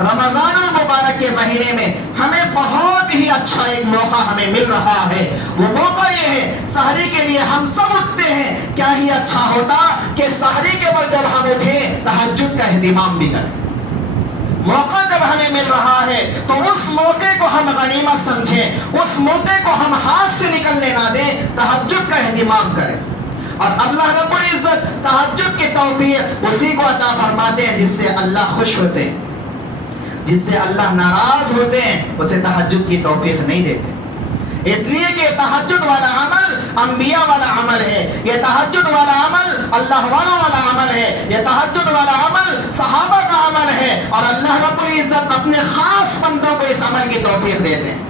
رمضان المبارک کے مہینے میں ہمیں بہت ہی اچھا ایک موقع ہمیں مل رہا ہے. وہ موقع یہ ہے سحری کے لیے ہم سب اٹھتے ہیں. کیا ہی اچھا ہوتا کہ سحری کے وقت جب ہم اٹھیں تہجد کا اہتمام بھی کریں. موقع جب ہمیں مل رہا ہے تو اس موقع کو ہم غنیمت سمجھیں, اس موقع کو ہم ہاتھ سے نکلنے نہ دیں, تہجد کا اہتمام کریں. اور اللہ رب العزت تہجد کی توفیق اسی کو عطا فرماتے ہیں جس سے اللہ خوش ہوتے ہیں. جس سے اللہ ناراض ہوتے ہیں اسے تہجد کی توفیق نہیں دیتے. اس لیے کہ تہجد والا عمل انبیاء والا عمل ہے, یہ تہجد والا عمل اللہ والا عمل ہے, یہ تہجد والا عمل صحابہ کا عمل ہے, اور اللہ رب العزت اپنے خاص بندوں کو اس عمل کی توفیق دیتے ہیں.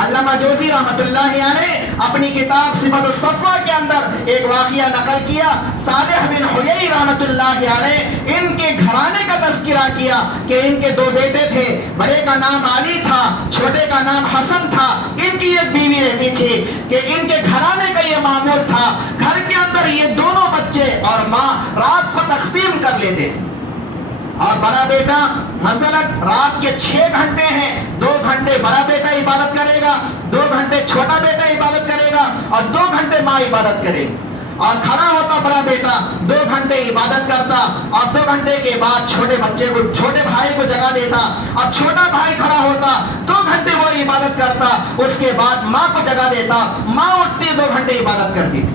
علامہ جوزی رحمۃ اللہ علیہ اپنی کتاب صفت الصفوہ کے اندر ایک واقعہ نقل کیا. صالح بن حیی رحمۃ اللہ علیہ ان کے گھرانے کا تذکرہ کیا کہ ان کے 2 بیٹے تھے. بڑے کا نام علی تھا, چھوٹے کا نام حسن تھا. ان کی ایک بیوی رہتی تھی کہ ان کے گھرانے کا یہ معمول تھا, گھر کے اندر یہ دونوں بچے اور ماں رات کو تقسیم کر لیتے تھے. اور بڑا بیٹا مثلا رات کے 6 گھنٹے ہیں, 2 گھنٹے بڑا بیٹا عبادت کرے گا, 2 گھنٹے چھوٹا بیٹا عبادت کرے گا, اور 2 گھنٹے ماں عبادت کرے گی. اور کھڑا ہوتا بڑا بیٹا 2 گھنٹے عبادت کرتا, اور 2 گھنٹے کے بعد چھوٹے بھائی کو جگا دیتا, اور چھوٹا بھائی کھڑا ہوتا 2 گھنٹے وہ عبادت کرتا, اس کے بعد ماں کو جگا دیتا, ماں اٹھتی 2 گھنٹے عبادت کرتی تھی.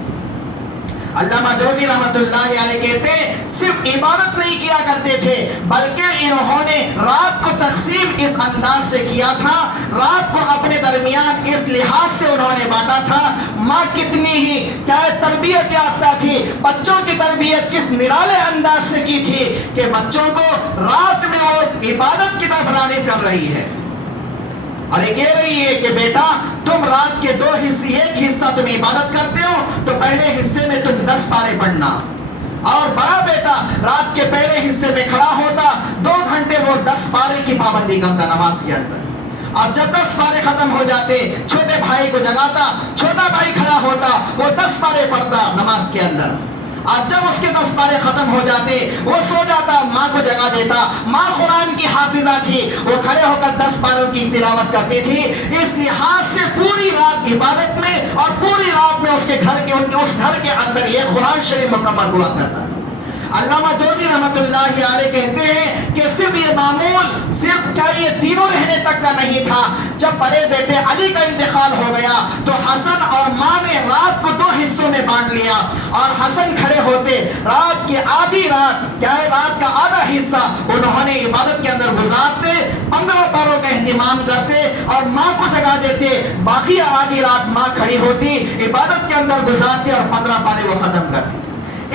علامہ جوزی رحمۃ اللہ علیہ کہتے ہیں صرف عبادت نہیں کیا کرتے تھے بلکہ انہوں نے رات کو تقسیم اس انداز سے کیا تھا, رات کو اپنے درمیان اس لحاظ سے انہوں نے بانٹا تھا. ماں کتنی ہی کیا تربیت یافتہ تھی, بچوں کی تربیت کس نرالے انداز سے کی تھی کہ بچوں کو رات میں وہ عبادت کی طرف راغب کر رہی ہے. اور یہ کہہ رہی ہے کہ بیٹا تم رات کے 2 حصے, ایک حصہ تم عبادت کرتے ہو تو پہلے حصے میں تم 10 پارے پڑھنا, اور بڑا بیٹا رات کے پہلے حصے میں کھڑا ہوتا 2 گھنٹے وہ 10 پارے کی پابندی کرتا نماز کے اندر. اب جب 10 پارے ختم ہو جاتے چھوٹے بھائی کو جگاتا, چھوٹا بھائی کھڑا ہوتا وہ 10 پارے پڑھتا نماز کے اندر. اور جب اس کے 10 پارے ختم ہو جاتے وہ سو جاتا, ماں کو جگا دیتا. ماں قرآن کی حافظہ تھی, وہ کھڑے ہو کر 10 پاروں کی تلاوت کرتی تھی. اس لحاظ سے پوری رات عبادت میں اور پوری رات میں اس کے گھر کے اندر یہ قرآن شریف مکمل ہوا کرتا. علامہ جوزی رحمۃ اللہ علیہ کہتے ہیں کہ صرف یہ معمول صرف کیا یہ تینوں رہنے تک کا نہیں تھا. جب بڑے بیٹے علی کا انتقال ہو گیا تو حسن اور ماں نے رات کو 2 حصوں میں بانٹ لیا, اور حسن کھڑے ہوتے رات کی آدھی رات کیا ہے رات کا آدھا حصہ انہوں نے عبادت کے اندر گزارتے, 15 پاروں کا اہتمام کرتے اور ماں کو جگا دیتے. باقی آدھی رات ماں کھڑی ہوتی عبادت کے اندر گزارتے اور 15 پارے وہ ختم کرتے.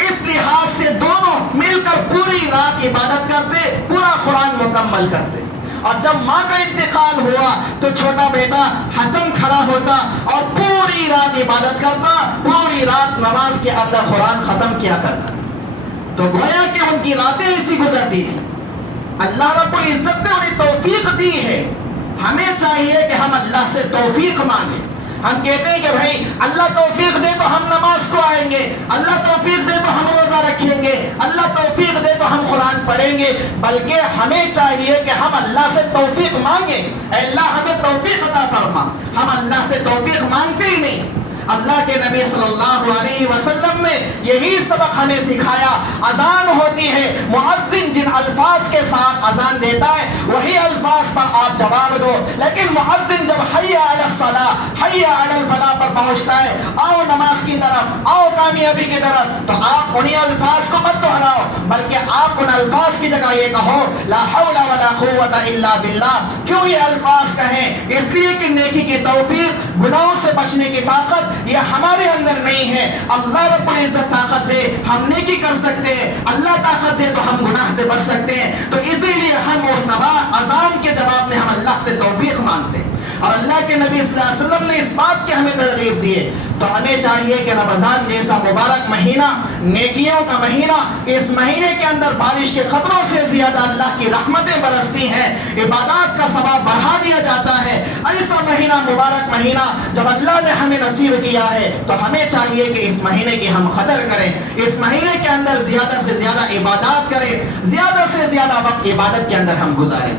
اس لحاظ سے دونوں مل کر پوری رات عبادت کرتے, پورا قرآن مکمل کرتے. اور جب ماں کا انتقال ہوا تو چھوٹا بیٹا حسن کھڑا ہوتا اور پوری رات عبادت کرتا, پوری رات نماز کے اندر قرآن ختم کیا کرتا تھا. تو گویا کہ ان کی راتیں ایسی گزرتی تھی. اللہ رب العزت نے انہیں توفیق دی ہے. ہمیں چاہیے کہ ہم اللہ سے توفیق مانگیں. ہم کہتے ہیں کہ بھائی اللہ توفیق دے تو ہم نماز کو آئیں گے, اللہ توفیق دے تو ہم روزہ رکھیں گے, اللہ توفیق دے تو ہم قرآن پڑھیں گے. بلکہ ہمیں چاہیے کہ ہم اللہ سے توفیق مانگیں. اے اللہ ہمیں توفیق عطا فرما. ہم اللہ سے توفیق مانگتے ہی نہیں. اللہ کے نبی صلی اللہ علیہ وسلم نے یہی سبق ہمیں سکھایا. اذان ہوتی ہے, مؤذن جن الفاظ کے ساتھ اذان دیتا ہے وہی الفاظ پر آپ جواب دو. لیکن مؤذن جب حی علی الصلاۃ حی علی الفلاح پر پہنچتا ہے, آؤ نماز کی طرف, آؤ کامیابی کی طرف, تو آپ انہی الفاظ کو مت دہراؤ بلکہ آپ ان الفاظ کی جگہ یہ کہو لا حول ولا قوت الا باللہ. کیوں یہ الفاظ کہیں؟ اس لیے کہ نیکی کی توفیق, گناہوں سے بچنے کی طاقت یہ ہمارے اندر نہیں ہے. اللہ رب العزت طاقت دے ہم نیکی کر سکتے ہیں, اللہ طاقت دے تو ہم گناہ سے بچ سکتے ہیں. تو اسی لیے ہم اس اذان کے جواب میں ہم اللہ سے توفیق مانگتے ہیں. اور اللہ کے نبی صلی اللہ علیہ وسلم نے اس بات کی ہمیں ترغیب دی ہے. تو ہمیں چاہیے کہ رمضان جیسا مبارک مہینہ، نیکیوں کا مہینہ، اس مہینے کے اندر بارش کے خطروں سے زیادہ اللہ کی رحمتیں برستی ہیں، عبادات کا ثواب بڑھا دیا جاتا ہے. ایسا مہینہ، مبارک مہینہ جب اللہ نے ہمیں نصیب کیا ہے تو ہمیں چاہیے کہ اس مہینے کی ہم قدر کریں، اس مہینے کے اندر زیادہ سے زیادہ عبادات کریں، زیادہ سے زیادہ وقت عبادت کے اندر ہم گزاریں.